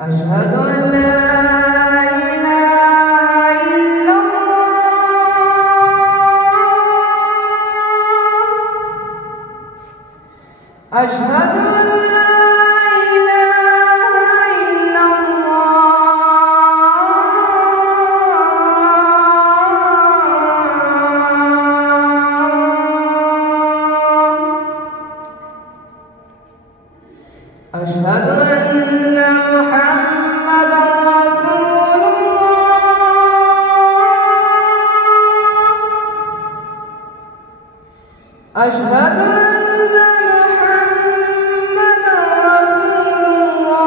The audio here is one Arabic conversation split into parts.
أشهد أن لا إله إلا الله. أشهد أن لا إله إلا الله. أشهد أن محمدًا رسول الله. أشهد أن محمدًا رسول الله.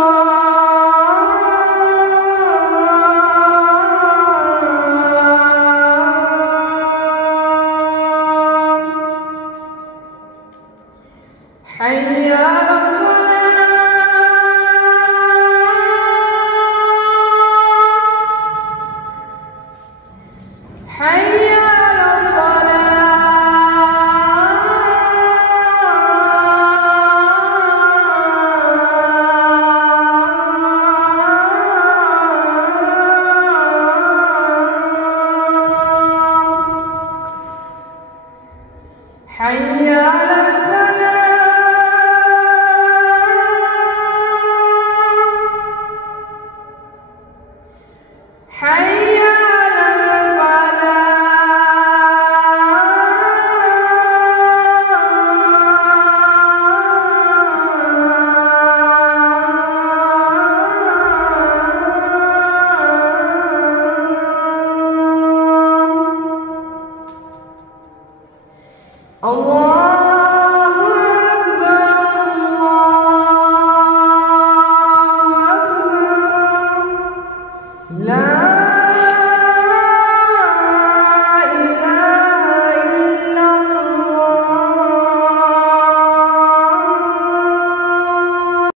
حي على حي على الصلاة. حي على الفلاح. حي الله أكبر الله أكبر لا